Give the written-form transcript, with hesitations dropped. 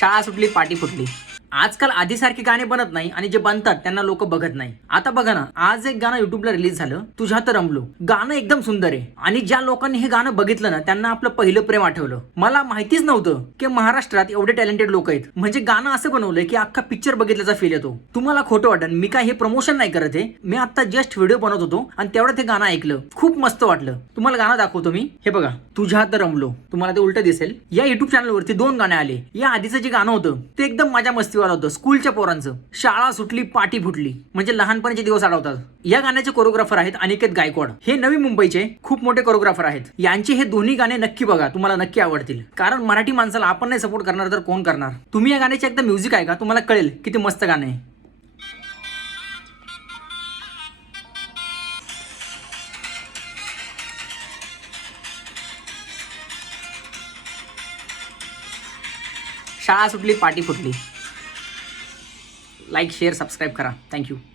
शाळा सुटली पाटी फुटली. आजकाल आधीसारखी गाणे बनत नाही आणि जे बनतात त्यांना लोक बघत नाही. आता बघा ना, आज एक गाणं युट्यूबला रिलीज झालं, तुझ्यात रमलो. गाणं एकदम सुंदर आहे आणि ज्या लोकांनी हे गाणं बघितलं ना त्यांना आपलं पहिलं प्रेम आठवलं. मला माहितीच नव्हतं की महाराष्ट्रात एवढे टॅलेंटेड लोक आहेत. म्हणजे गाणं असं बनवलंय की अख्खा पिक्चर बघितल्याचा फील येतो. तुम्हाला खोटं वाटेल, मी काय हे प्रमोशन नाही करत आहे. मी आता जस्ट व्हिडिओ बनवत होतो आणि तेवढ्यात हे गाणं ऐकलं, खूप मस्त वाटलं. तुम्हाला गाणं दाखवतो मी. हे बघा, तुझ्यात रमलो. तुम्हाला ते उलट दिसेल. या युट्यूब चॅनलवरती 2 गाणे आले. या आधीचं जे गाणं होतं ते एकदम माझ्या मस्तीवालं होतं, स्कूलच्या पोरांचं. शाळा सुटली पाटी फुटली, म्हणजे लहानपणीचे दिवस आठवतात. या गाण्याचे कोरिओग्राफर आहेत अनिकेत गायकवाड. हे नवी मुंबईचे खूप मोठे कोरिओग्राफर आहेत. यांचे हे दोन्ही गाणे नक्की बघा, तुम्हाला नक्की आवडतील. कारण मराठी माणसाला आपण नाही सपोर्ट करणार तर कोण करणार. तुम्ही या गाण्याचे एकदा म्युझिक ऐका, तुम्हाला कळेल किती मस्त गाणं आहे. शाळा सुटली पाटी फुटली. लाईक शेअर सबस्क्राईब करा. थँक्यू.